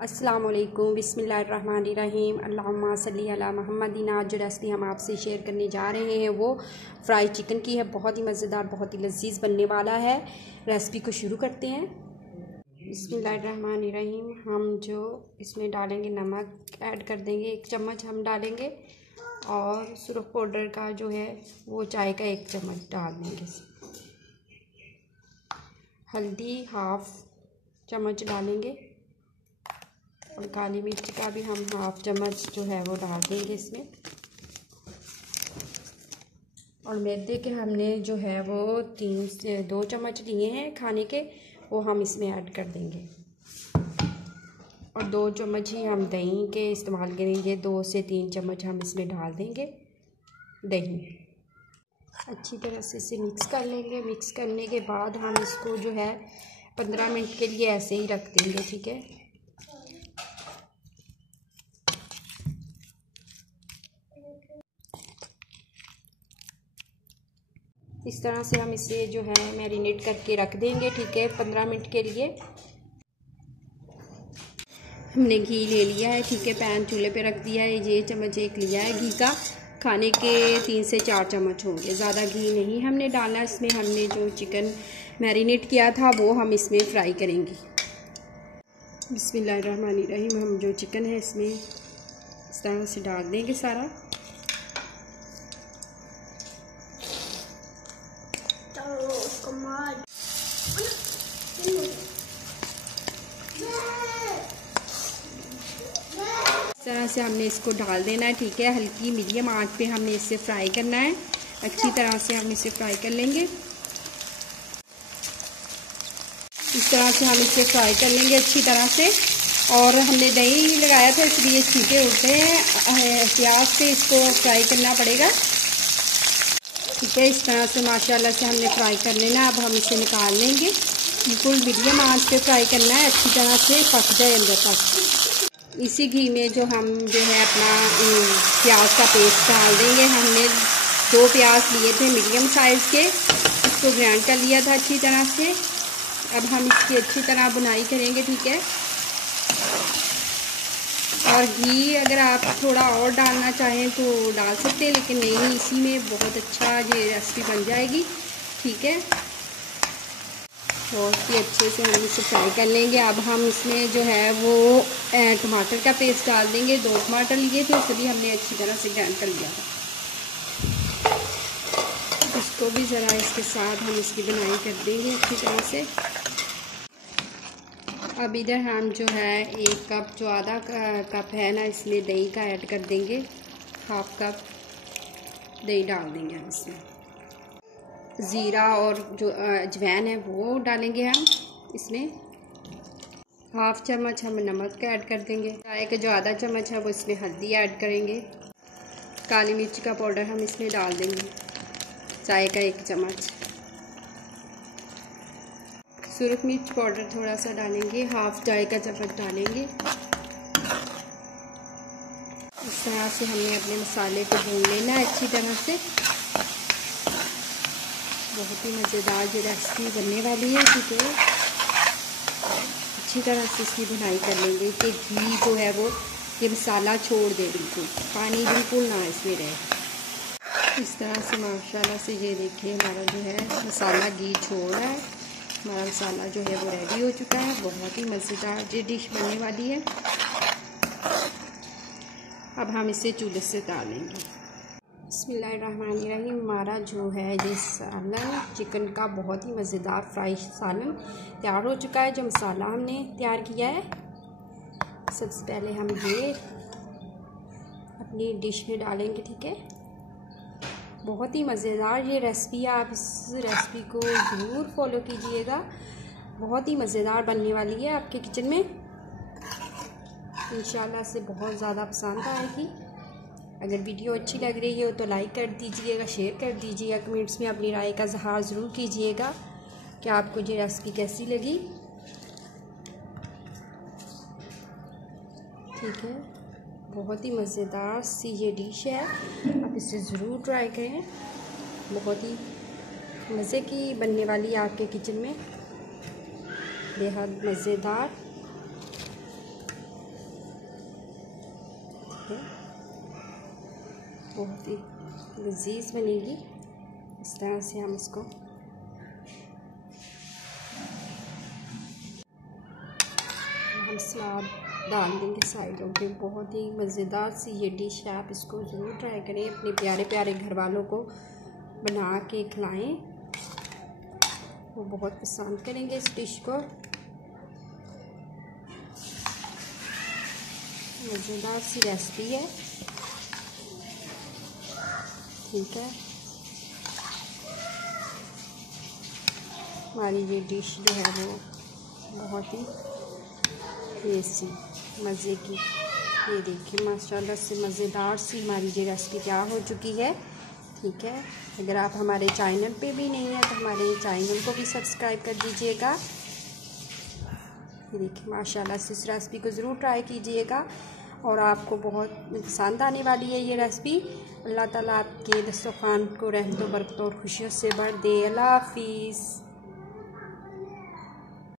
अस्सलामुअलैकुम बिस्मिल्लाहिर्रहमानिर्रहीम अल्लाहुम्मा सल्ली अला मुहम्मदिन। आज जो रेसिपी हम आपसे शेयर करने जा रहे हैं वो फ्राई चिकन की है। बहुत ही मज़ेदार, बहुत ही लजीज बनने वाला है। रेसिपी को शुरू करते हैं। बिस्मिल्लाहिर्रहमानिर्रहीम। हम जो इसमें डालेंगे नमक ऐड कर देंगे, 1 चम्मच हम डालेंगे, और सुरख पाउडर का जो है वो चाय का 1 चम्मच डाल देंगे। हल्दी 1/2 चम्मच डालेंगे, और काली मिर्च का भी हम 1/2 चम्मच जो है वो डाल देंगे इसमें। और मैदे के हमने जो है वो 3 से 2 चम्मच लिए हैं खाने के, वो हम इसमें ऐड कर देंगे। और 2 चम्मच ही हम दही के इस्तेमाल करेंगे, 2 से 3 चम्मच हम इसमें डाल देंगे दही। अच्छी तरह से इसे मिक्स कर लेंगे। मिक्स करने के बाद हम इसको जो है 15 मिनट के लिए ऐसे ही रख देंगे, ठीक है। इस तरह से हम इसे जो है मैरिनेट करके रख देंगे, ठीक है, 15 मिनट के लिए। हमने घी ले लिया है, ठीक है, पैन चूल्हे पे रख दिया है। ये चम्मच 1 लिया है घी का। खाने के 3 से 4 चम्मच होंगे, ज़्यादा घी नहीं हमने डालना इसमें। हमने जो चिकन मैरिनेट किया था वो हम इसमें फ्राई करेंगे। बिस्मिल्लाहिर्रहमानिर्रहीम। हम जो चिकन है इसमें इस तरह से डाल देंगे सारा। इस तरह से हमने इसको डाल देना है, ठीक है। हल्की मीडियम आंच पे हमने इसे फ्राई करना है। अच्छी तरह से हम इसे फ्राई कर लेंगे। इस तरह से हम इसे फ्राई कर लेंगे अच्छी तरह से। और हमने दही लगाया था इसलिए छींटे उठते हैं, एहतियात से इसको फ्राई करना पड़ेगा, ठीक है। इस तरह से माशाल्लाह से हमने फ्राई कर लेना। अब हम इसे निकाल लेंगे। बिल्कुल मीडियम आंच पे फ्राई करना है, अच्छी तरह से पक जाए अंदर तक। इसी घी में जो हम जो है अपना प्याज का पेस्ट डाल देंगे। हमने 2 प्याज लिए थे मीडियम साइज़ के, इसको ग्राइंड कर लिया था अच्छी तरह से। अब हम इसकी अच्छी तरह बुनाई करेंगे, ठीक है। और घी अगर आप थोड़ा और डालना चाहें तो डाल सकते हैं, लेकिन नहीं, इसी में बहुत अच्छा ये रेसिपी बन जाएगी, ठीक है। बहुत ही अच्छे से हम इसे फ्राई कर लेंगे। अब हम इसमें जो है वो टमाटर का पेस्ट डाल देंगे। 2 टमाटर लिए थे, सभी हमने अच्छी तरह से ग्राइंड कर लिया था। इसको भी ज़रा इसके साथ हम इसकी बुनाई कर देंगे अच्छी तरह से। अब इधर हम जो है 1 कप, जो आधा कप है ना, इसमें दही का ऐड कर देंगे। 1/2 कप दही डाल देंगे हम इसमें। ज़ीरा और जो अजवाइन है वो डालेंगे हम इसमें। 1/2 चम्मच हम नमक का ऐड कर देंगे। चाय का जो आधा चम्मच है वो इसमें हल्दी ऐड करेंगे। काली मिर्च का पाउडर हम इसमें डाल देंगे, चाय का 1 चम्मच। सुरख मिर्च पाउडर थोड़ा सा डालेंगे, 1/2 चाय का चम्मच डालेंगे। इस तरह से हमने अपने मसाले को भून लेना है अच्छी तरह से। बहुत ही मज़ेदार जो रेसिपी बनने वाली है, ठीक है। अच्छी तरह से इसकी भुनाई कर लेंगे कि घी जो है वो ये मसाला छोड़ दे, बिल्कुल पानी बिल्कुल ना इसमें रहे। इस तरह से माशाल्लाह से ये देखिए हमारा जो है मसाला घी छोड़ रहा है। हमारा मसाला जो है वो रेडी हो चुका है। बहुत ही मज़ेदार ये डिश बनने वाली है। अब हम इसे चूल्हे से उतार लेंगे। बिस्मिल्लाहिर्रहमानिर्रहीम। हमारा जो है ये सालन चिकन का बहुत ही मज़ेदार फ्राई सालन तैयार हो चुका है। जो मसाला हमने तैयार किया है, सबसे पहले हम ये अपनी डिश में डालेंगे, ठीक है। बहुत ही मज़ेदार ये रेसिपी है, आप इस रेसिपी को ज़रूर फॉलो कीजिएगा। बहुत ही मज़ेदार बनने वाली है आपके किचन में, इंशाल्लाह से बहुत ज़्यादा पसंद आएगी। अगर वीडियो अच्छी लग रही हो तो लाइक कर दीजिएगा, शेयर कर दीजिएगा, कमेंट्स में अपनी राय का इज़हार ज़रूर कीजिएगा कि आपको ये रेसिपी कैसी लगी, ठीक है। बहुत ही मज़ेदार सी ये डिश है, आप इसे ज़रूर ट्राई करें। बहुत ही मज़े की बनने वाली है आपके किचन में, बेहद मज़ेदार। है, बहुत ही लजीज बनेगी। इस तरह से हम इसको हम सलाद डाल देंगे साइडों पे। बहुत ही मज़ेदार सी ये डिश है, आप इसको ज़रूर ट्राई करें, अपने प्यारे प्यारे घर वालों को बना के खिलाएं, वो बहुत पसंद करेंगे इस डिश को। मज़ेदार सी रेसिपी है, ठीक है। हमारी ये डिश जो है वो बहुत ही टेस्टी मज़े की, ये देखिए माशाल्लाह से मज़ेदार सी हमारी ये रेसिपी तैयार हो चुकी है, ठीक है। अगर आप हमारे चैनल पे भी नहीं है तो हमारे चैनल को भी सब्सक्राइब कर दीजिएगा। ये देखिए माशाल्लाह से इस रेसिपी को ज़रूर ट्राई कीजिएगा और आपको बहुत पसंद आने वाली है ये रेसिपी। अल्लाह ताला आपके दस्तरखान को रहमतों बरकतों और खुशियों से भर दे। अल्लाह हाफिज़।